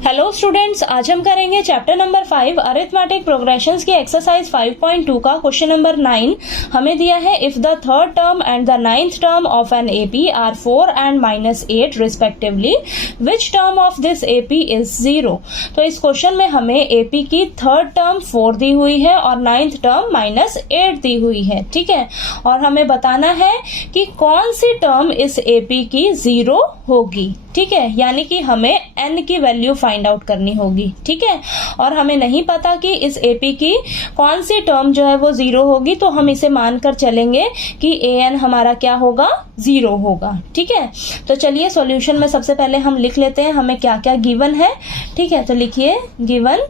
Hello students, आज हम करेंगे चैप्टर नंबर 5 अरिथमेटिक प्रोग्रेशंस की एक्सरसाइज 5.2 का क्वेश्चन नंबर 9। हमें दिया है if the third term and the ninth term of an AP are 4 and -8 respectively, which term of this AP is 0। तो इस क्वेश्चन में हमें एपी की थर्ड टर्म 4 दी हुई है और नाइन्थ टर्म -8 दी हुई है, ठीक है। और हमें बताना है कि कौन सी टर्म इस एपी की 0 होगी, ठीक है। यानी कि हमें n की वैल्यू फाइंड आउट करनी होगी, ठीक है। और हमें नहीं पता कि इस एपी की कौन सी टर्म जो है वो 0 होगी, तो हम इसे मानकर चलेंगे कि an हमारा क्या होगा, 0 होगा, ठीक है। तो चलिए सॉल्यूशन में सबसे पहले हम लिख लेते हैं हमें क्या क्या गिवन है, ठीक है। तो लिखिए गिवन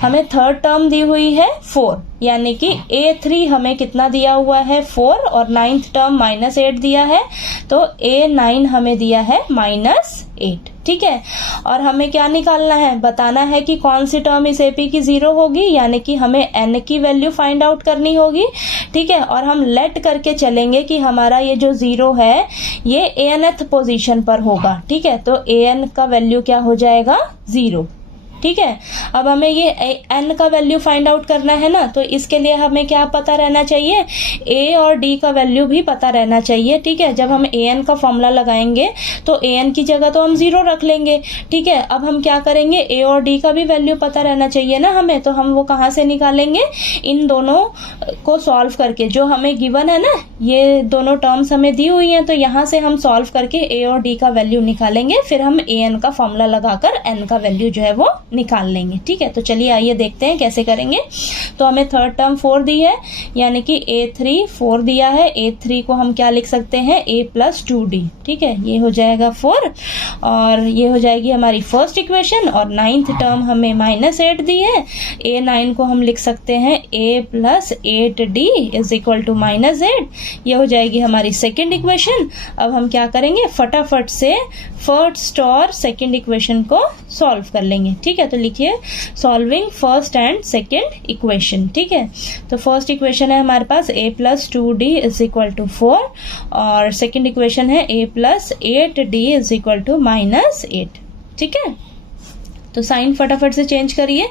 हमें थर्ड टर्म दी हुई है 4, यानी कि A3 हमें कितना दिया हुआ है 4 और नाइन्थ टर्म -8 दिया है, तो A9 हमें दिया है -8, ठीक है। और हमें क्या निकालना है, बताना है कि कौन सी टर्म इस एपी की 0 होगी, यानी कि हमें n की वैल्यू फाइंड आउट करनी होगी, ठीक है। और हम लेट करके चलेंगे कि हमारा ये जो 0 है ये anth पोजीशन पर होगा, ठीक है। तो an का वैल्यू क्या हो जाएगा, 0, ठीक है। अब हमें ये n का वैल्यू फाइंड आउट करना है ना, तो इसके लिए हमें क्या पता रहना चाहिए, a और d का वैल्यू भी पता रहना चाहिए, ठीक है। जब हम an का फॉर्मूला लगाएंगे तो an की जगह तो हम 0 रख लेंगे, ठीक है। अब हम क्या करेंगे, a और d का भी वैल्यू पता रहना चाहिए ना हमें, तो हम वो कहाँ से निकालेंगे, इन दोनों को सॉल्व करके। जो हमें गिवन है ना, ये दोनों टर्म्स हमें दी हुई हैं, तो यहाँ से हम सॉल्व करके a और d का वैल्यू निकालेंगे, फिर हम an का फॉर्मूला लगाकर n का वैल्यू जो है वो निकाल लेंगे, ठीक है। तो चलिए आइए देखते हैं कैसे करेंगे। तो हमें थर्ड टर्म 4 दी है, यानी कि A3 4 दिया है, A3 को हम क्या लिख सकते हैं, A + 2D, ठीक है। ये हो जाएगा 4 और ये हो जाएगी हमारी फर्स्ट इक्वेशन। और नाइन्थ टर्म हमें -8 दी है, A9 को हम लिख सकते हैं A + 8D = -8, ये हो जाएगी हमारी सेकेंड इक्वेशन। अब हम क्या करेंगे, फटाफट से फर्स्ट और सेकेंड इक्वेशन को सॉल्व कर लेंगे, ठीक है। तो लिखिए solving first and second equation, ठीक है। तो फर्स्ट इक्वेशन है हमारे पास A + 2D = 4 और सेकेंड इक्वेशन है A + 8D = -8, ठीक है। तो साइन फटाफट से चेंज करिए,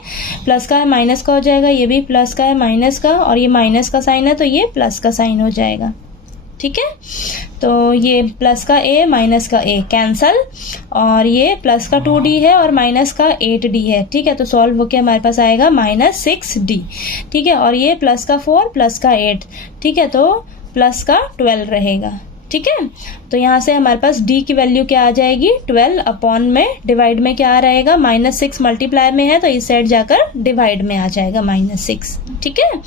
प्लस का है माइनस का हो जाएगा, ये भी प्लस का है माइनस का, और ये माइनस का साइन है तो ये प्लस का साइन हो जाएगा, ठीक है। तो ये प्लस का a माइनस का a कैंसल, और ये प्लस का 2d है और माइनस का 8d है, ठीक है। तो सॉल्व होके हमारे पास आएगा -6d, ठीक है। और ये प्लस का 4 प्लस का 8, ठीक है, तो प्लस का 12 रहेगा, ठीक है। तो यहाँ से हमारे पास d की वैल्यू क्या आ जाएगी, 12 अपॉन में डिवाइड में क्या रहेगा, -6 मल्टीप्लाई में है तो इस साइड जाकर डिवाइड में आ जाएगा -6, ठीक है।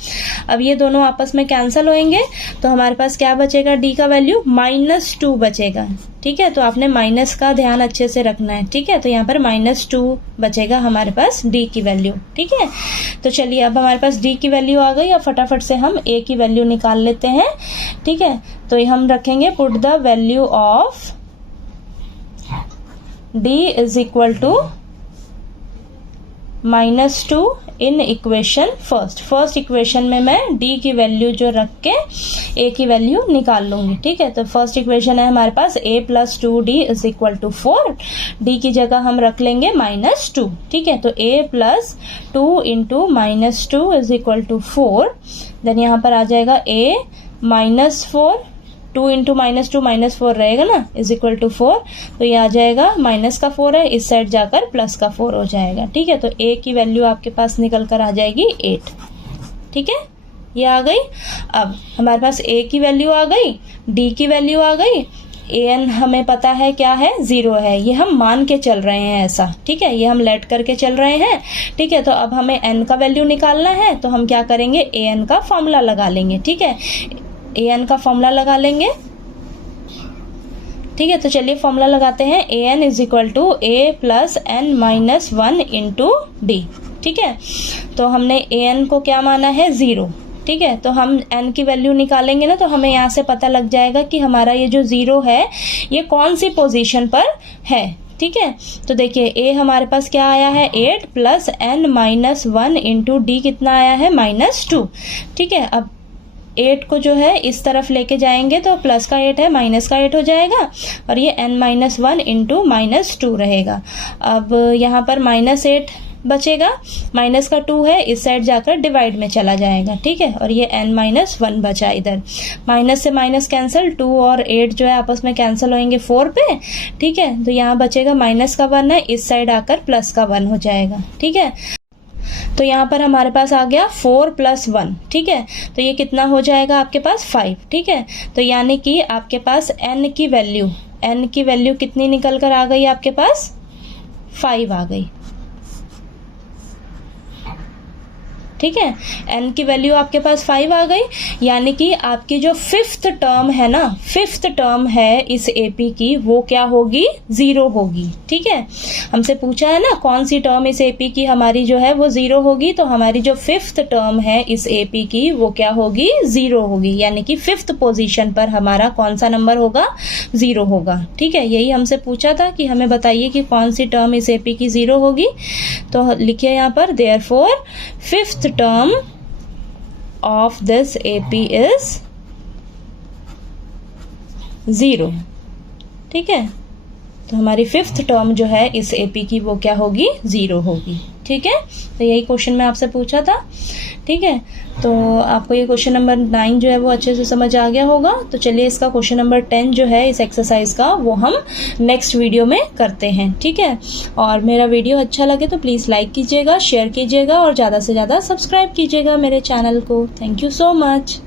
अब ये दोनों आपस में कैंसिल होंगे तो हमारे पास क्या बचेगा, d का वैल्यू -2 बचेगा, ठीक है। तो आपने माइनस का ध्यान अच्छे से रखना है, ठीक है। तो यहाँ पर -2 बचेगा हमारे पास d की वैल्यू, ठीक है। तो चलिए अब हमारे पास d की वैल्यू आ गई, अब फटाफट से हम a की वैल्यू निकाल लेते हैं, ठीक है। तो हम रखेंगे put the value of d = -2 in equation first equation में मैं d की वैल्यू जो रख के a की वैल्यू निकाल लूंगी, ठीक है। तो फर्स्ट इक्वेशन है हमारे पास A + 2D = 4, d की जगह हम रख लेंगे -2, ठीक है। तो A + 2 × -2 = 4, देन यहाँ पर आ जाएगा A -4, 2 × -2 -4 रहेगा ना, = 4, तो ये आ जाएगा माइनस का 4 है, इस साइड जाकर प्लस का 4 हो जाएगा, ठीक है। तो a की वैल्यू आपके पास निकल कर आ जाएगी 8, ठीक है, ये आ गई। अब हमारे पास a की वैल्यू आ गई, d की वैल्यू आ गई, an हमें पता है क्या है, 0 है, ये हम मान के चल रहे हैं ऐसा, ठीक है, ये हम लेट करके चल रहे हैं, ठीक है। तो अब हमें n का वैल्यू निकालना है, तो हम क्या करेंगे, an का फॉर्मूला लगा लेंगे, ठीक है। an का फॉर्मूला लगा लेंगे, ठीक है। तो चलिए फॉर्मूला लगाते हैं, an = a + n - 1 × d, ठीक है। तो हमने an को क्या माना है, 0, ठीक है। तो हम n की वैल्यू निकालेंगे ना, तो हमें यहाँ से पता लग जाएगा कि हमारा ये जो 0 है ये कौन सी पोजीशन पर है, ठीक है। तो देखिए a हमारे पास क्या आया है, 8 + n - 1 × d कितना आया है, -2, ठीक है। अब 8 को जो है इस तरफ लेके जाएंगे तो प्लस का 8 है माइनस का 8 हो जाएगा और ये n-1 इंटू -2 रहेगा। अब यहाँ पर -8 बचेगा, माइनस का 2 है इस साइड जाकर डिवाइड में चला जाएगा, ठीक है। और ये n-1 बचा इधर, माइनस से माइनस कैंसिल, 2 और 8 जो है आपस में कैंसिल होंगे 4 पे, ठीक है। तो यहाँ बचेगा माइनस का 1 है, इस साइड आकर प्लस का 1 हो जाएगा, ठीक है। तो यहाँ पर हमारे पास आ गया 4 + 1, ठीक है। तो ये कितना हो जाएगा आपके पास 5, ठीक है। तो यानी कि आपके पास n की वैल्यू कितनी निकल कर आ गई आपके पास, 5 आ गई, ठीक है। n की वैल्यू आपके पास 5 आ गई, यानी कि आपकी जो फिफ्थ टर्म है इस एपी की वो क्या होगी, 0 होगी, ठीक है। हमसे पूछा है ना कौन सी टर्म इस एपी की हमारी जो है वो 0 होगी, तो हमारी जो फिफ्थ टर्म है इस एपी की वो क्या होगी, 0 होगी, यानी कि फिफ्थ पोजीशन पर हमारा कौन सा नंबर होगा, 0 होगा, ठीक है। यही हमसे पूछा था कि हमें बताइए कि कौन सी टर्म इस एपी की 0 होगी। तो लिखिए यहाँ पर therefore fifth term of this AP is 0, ठीक है। तो हमारी फिफ्थ टर्म जो है इस AP की वो क्या होगी, 0 होगी, ठीक है। तो यही क्वेश्चन मैं आपसे पूछा था, ठीक है। तो आपको ये क्वेश्चन नंबर 9 जो है वो अच्छे से समझ आ गया होगा। तो चलिए इसका क्वेश्चन नंबर 10 जो है इस एक्सरसाइज का वो हम नेक्स्ट वीडियो में करते हैं, ठीक है। और मेरा वीडियो अच्छा लगे तो प्लीज़ लाइक कीजिएगा, शेयर कीजिएगा और ज़्यादा से ज़्यादा सब्सक्राइब कीजिएगा मेरे चैनल को। Thank you so much.